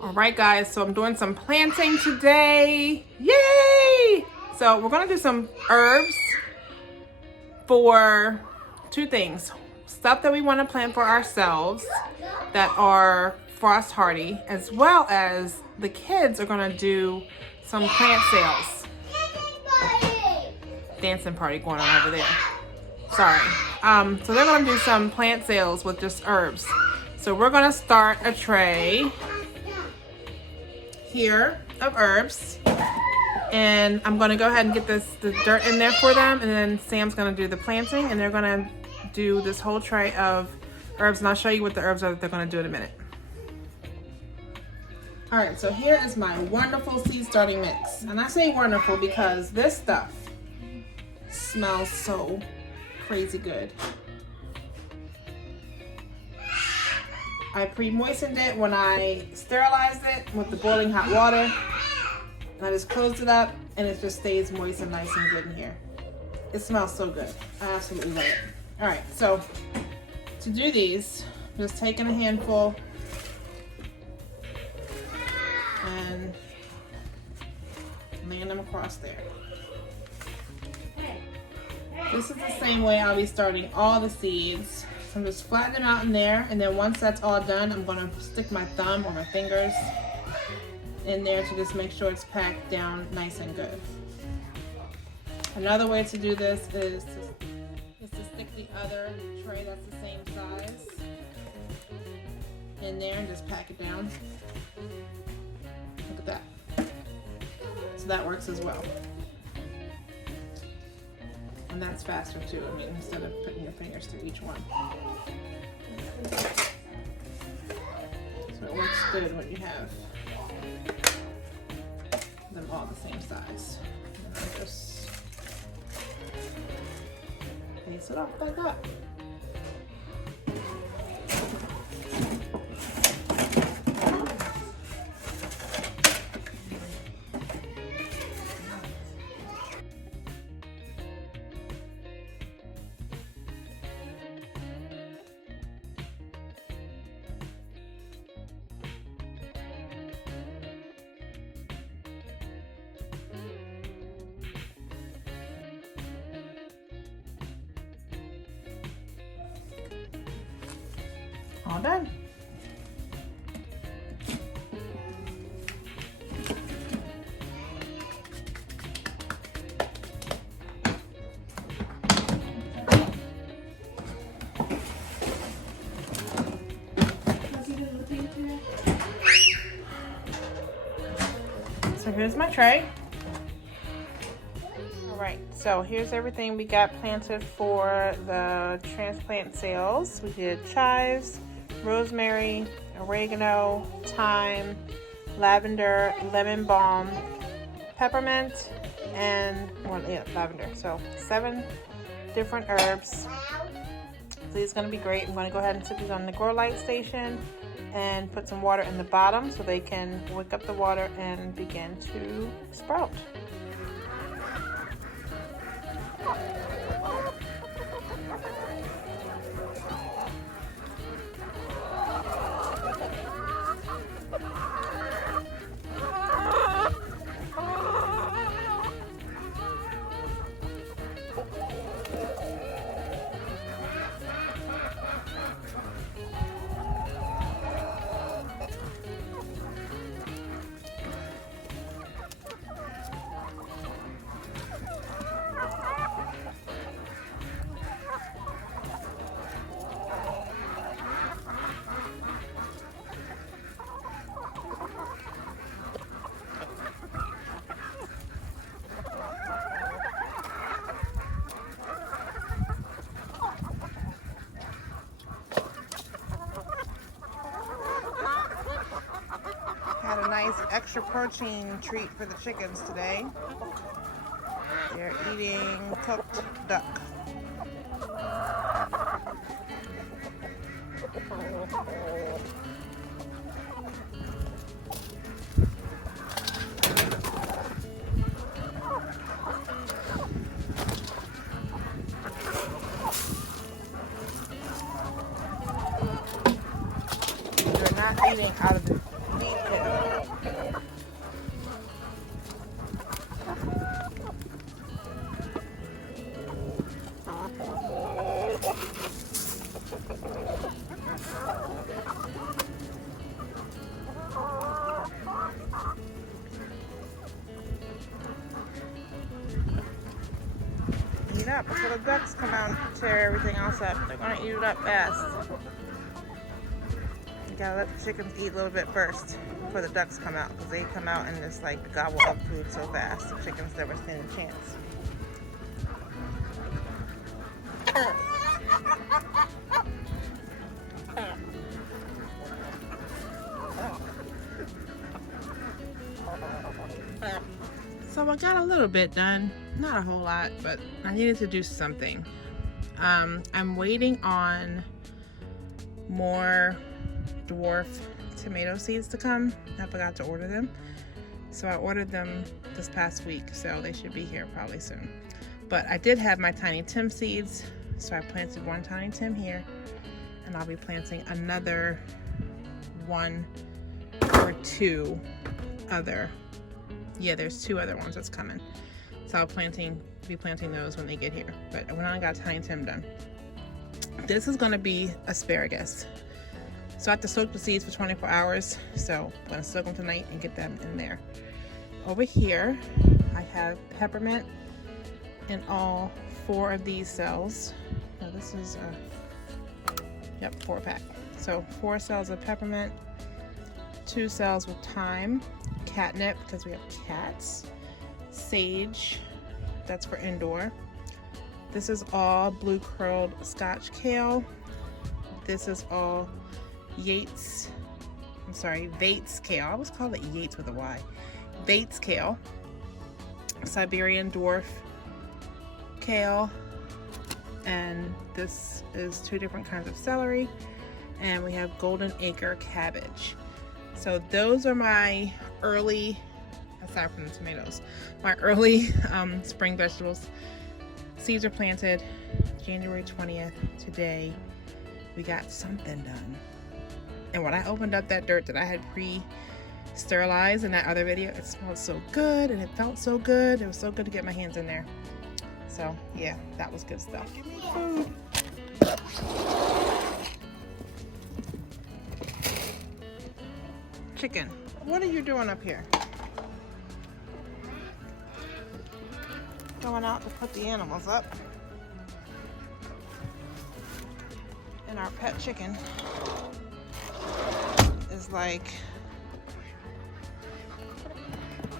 All right, guys, so I'm doing some planting today. Yay! So we're gonna do some herbs for two things. Stuff that we wanna plant for ourselves that are frost hardy, as well as the kids are gonna do some plant sales. Dancing party going on over there. Sorry. So they're gonna do some plant sales with just herbs. So we're gonna start a tray here of herbs, and I'm gonna go ahead and get the dirt in there for them, and then Sam's gonna do the planting, and they're gonna do this whole tray of herbs, and I'll show you what the herbs are that they're gonna do in a minute. All right, so here is my wonderful seed starting mix, and I say wonderful because this stuff smells so crazy good. I pre-moistened it when I sterilized it with the boiling hot water. And I just closed it up and it just stays moist and nice and good in here. It smells so good. I absolutely love it. All right, so to do these, I'm just taking a handful and laying them across there. This is the same way I'll be starting all the seeds. So I'm just flattening them out in there, and then once that's all done, I'm gonna stick my thumb or my fingers in there to just make sure it's packed down nice and good. Another way to do this is to stick the other tray that's the same size in there and just pack it down. Look at that. So that works as well. And that's faster too, I mean, instead of putting your fingers through each one. So it works good when you have them all the same size. And I just place it off like that. All done. So here's my tray. All right, so here's everything we got planted for the transplant sales. We did chives, rosemary, oregano, thyme, lavender, lemon balm, peppermint, and lavender. So 7 different herbs. So these are going to be great. I'm going to go ahead and put these on the grow light station and put some water in the bottom so they can wick up the water and begin to sprout. Had a nice extra protein treat for the chickens today. They're eating cooked duck. They're not eating out of the feed pit. Yeah, before the ducks come out and tear everything else up. They're gonna eat it up fast. You gotta let the chickens eat a little bit first before the ducks come out, because they come out and just like gobble up food so fast. The chickens never stand a chance. So I got a little bit done, not a whole lot, but I needed to do something. I'm waiting on more dwarf tomato seeds to come. I forgot to order them. So I ordered them this past week, so they should be here probably soon. But I did have my Tiny Tim seeds, so I planted one Tiny Tim here, and I'll be planting another one or two other. Yeah, there's two other ones that's coming. So I'll be planting those when they get here. But when I got Tiny Tim done. This is gonna be asparagus. So I have to soak the seeds for 24 hours. So I'm gonna soak them tonight and get them in there. Over here, I have peppermint in all 4 of these cells. Now this is a 4-pack. So 4 cells of peppermint, 2 cells with thyme, catnip because we have cats, sage, that's for indoor. This is all blue curled Scotch kale. This is all Vates kale. I always call it Yates with a Y. Vates kale, Siberian dwarf kale, and this is 2 different kinds of celery, and we have golden acre cabbage. So those are my early, aside from the tomatoes, my early spring vegetables. Seeds are planted January 20th. Today we got something done. And when I opened up that dirt that I had pre-sterilized in that other video, it smelled so good and it felt so good. It was so good to get my hands in there. So yeah, that was good stuff. Give me food. Chicken, what are you doing up here? Going out to put the animals up. And our pet chicken is like,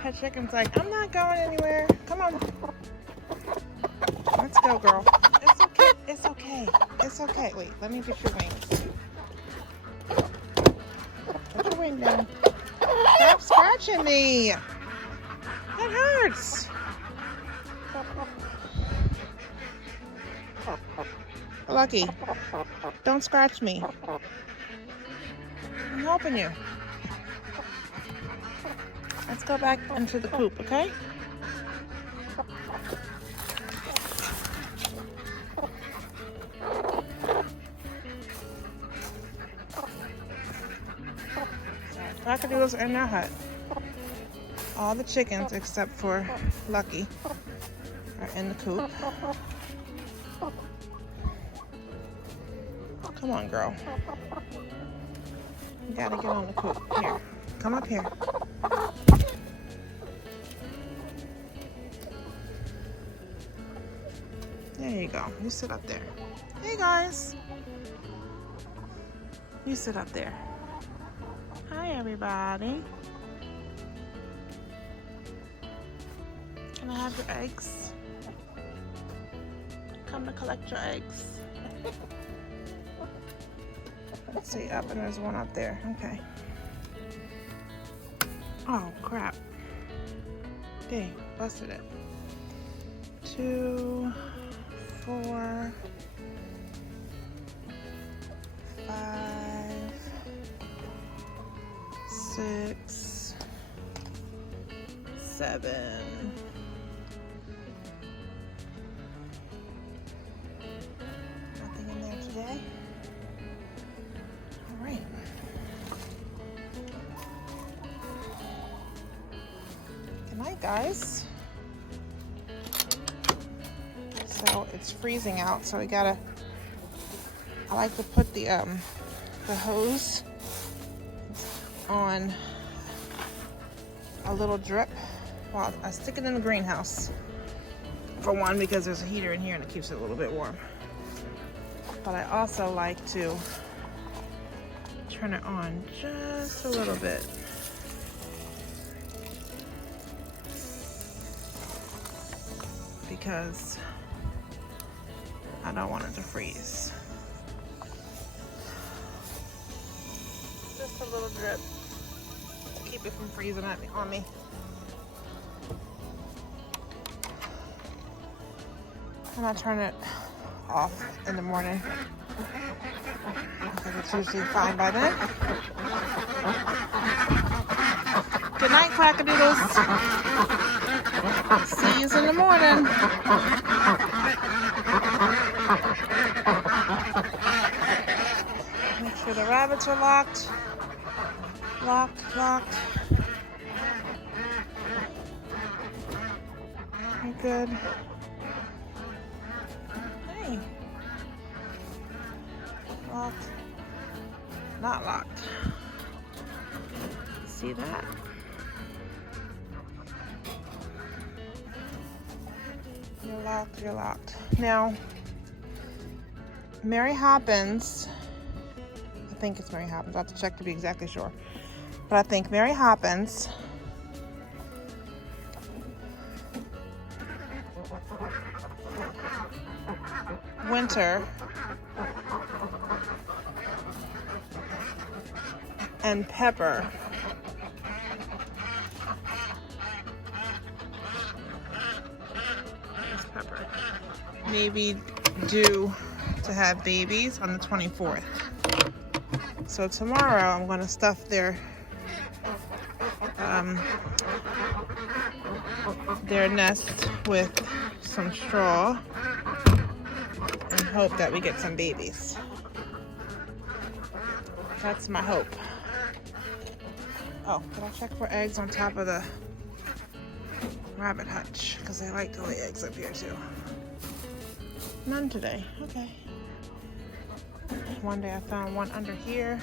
pet chicken's like, I'm not going anywhere. Come on. Let's go, girl. It's okay. It's okay. It's okay. Wait, let me get your wings. Put your wing down. Stop scratching me. That hurts. Lucky, don't scratch me. I'm helping you. Let's go back into the coop, okay? Crocodiles are in their hut. All the chickens except for Lucky are in the coop. Come on, girl. You gotta get on the coop. Here, come up here. There you go. You sit up there. Hey, guys. You sit up there. Hi, everybody. Can I have your eggs? Come to collect your eggs. Let's see, up and there's one up there. Okay. Oh, crap. Dang, busted it. 2, 4, 5, 6, 7. Nothing in there today. All right. Good night, guys. So it's freezing out, so I like to put the hose on a little drip while I stick it in the greenhouse. For one, because there's a heater in here and it keeps it a little bit warm. But I also like to turn it on just a little bit. Because I don't want it to freeze. Just a little drip to keep it from freezing on me. And I turn it off in the morning. I think it's usually fine by then. Good night, Quackadoodles. See yous in the morning. Make sure the rabbits are locked. Locked. You're good. Hey. Locked. Not locked. See that? You're locked. Now, Mary Hoppins, I think it's Mary Hoppins, I'll have to check to be exactly sure. But I think Mary Hoppins Winter and Pepper maybe due to have babies on the 24th. So tomorrow I'm going to stuff their nest with some straw and hope that we get some babies. That's my hope. Oh, did I check for eggs on top of the rabbit hutch? Because they like to lay eggs up here too. None today. Okay. One day I found one under here.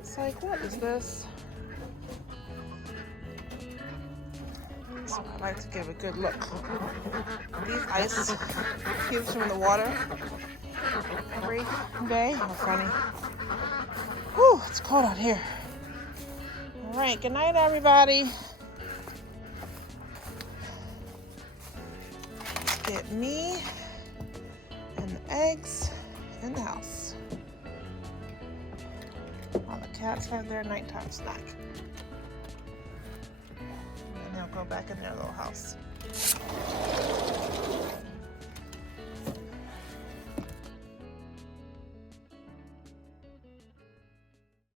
It's like, what is this? So I like to give a good look. These ice cubes from the water every day are funny. Whew, it's cold out here. All right, good night, everybody. Get me and the eggs in the house while the cats have their nighttime snack. And then they'll go back in their little house.